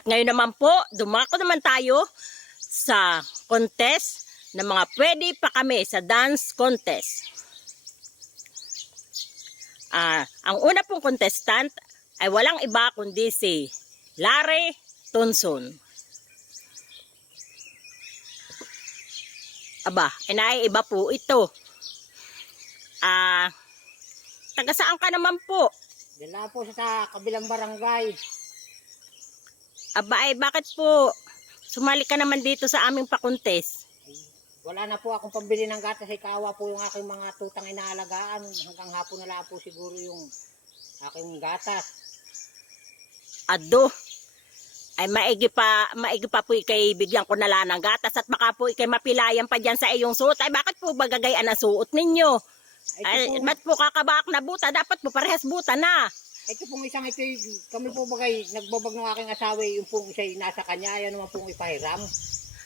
At ngayon naman po, dumako naman tayo sa contest na mga pwede pa kami sa dance contest. Ang una pong contestant ay walang iba kundi si Larry Tonson. Aba, inaiiba po ito. Taga saan ka naman po? Dala po sa kabilang barangay. Aba, bakit po sumali ka naman dito sa aming pakontes? Wala na po akong pambili ng gatas. Ikawa po yung aking mga tutang inaalagaan. Hanggang hapon na lang po siguro yung aking gatas. Ado, ay maigi pa po ikay bigyan ko na lang ng gatas at baka po ikay mapilayan pa dyan sa iyong suot. Ay bakit po bagagayaan ang suot ninyo? Ay, ba't po kakabak na buta? Dapat po parehas buta na. Ito pong isang ito, kami po bagay nagbabag ng aking asawa, yung pong isa'y nasa kanya, ayaw naman pong ipahiram.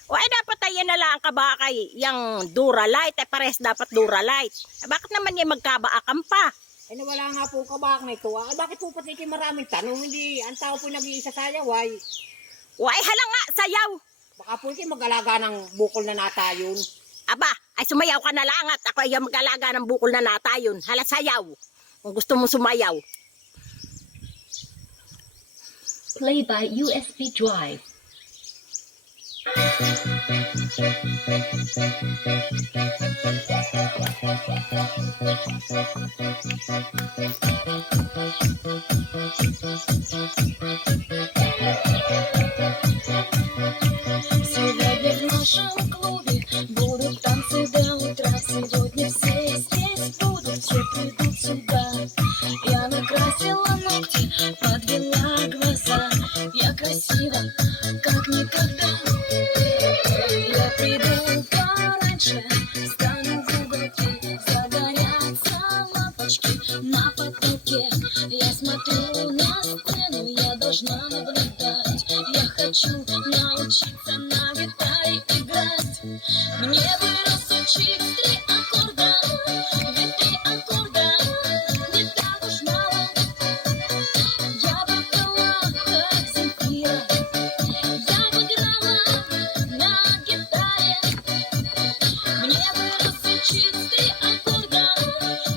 O ay dapat tayo na lang kabakay, yung Duralite, ay parehas dapat Duralite. Ay, bakit naman yung magkabaakan pa? Ay nawala nga po kabak na ito. Ay bakit po pati kayo maraming tanong, hindi ang tao po nag-iisa sayaw ay. O ay halang nga, sayaw. Baka po kayo mag-alaga ng bukol na natayon. Aba, ay sumayaw ka na lang at ako ay mag-alaga ng bukol na natayon. Hala sayaw, kung gusto mong sumayaw. Play by USB drive. Сегодня в нашем клубе будут танцы до утра. Сегодня все здесь будут, все придут сюда. Я накрасила ногти, подвела глаза. Я красива, как никогда. Я приду пораньше, стану в уголке. Загорятся лампочки на потолке. Я смотрю на сцену, я должна наблюдать. Я хочу научиться на гитаре играть. Мне бы разучить 3 аккорда, ведь 3 аккорда не так уж мало. Я бы пела, как Земфира, я бы играла на гитаре. Мне бы разучить 3 аккорда,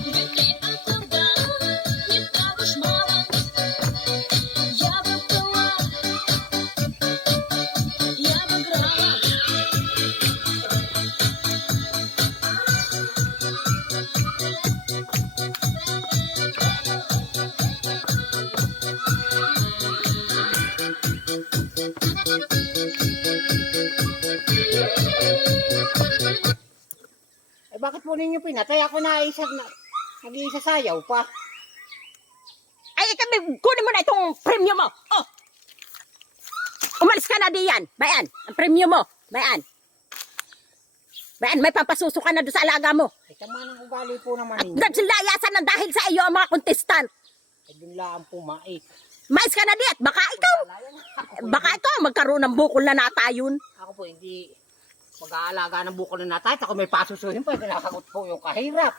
ведь 3 аккорда не так уж мало. Я бы пела, я бы играла. Ay bakit po ninyo pinatay? Ako na nag-iisa sayaw pa. Ay, kami, kunin mo na itong premium mo. Oh! Umalis ka na diyan. Bayan, ang premium mo. Bayan. Bayan, may pampasuso ka na doon sa alaga mo. Ay tama ng ugali po naman At ninyo. nagsilayasan ng dahil sa iyo ang mga contestant. Ay dun lang po mait. Mais ka na diyan. Baka ikaw magkaroon ng bukol na natayon. Ako po hindi mag-aalaga ng bukol na natay. Ako may pasusunin po. Kinakagot po yung kahirap.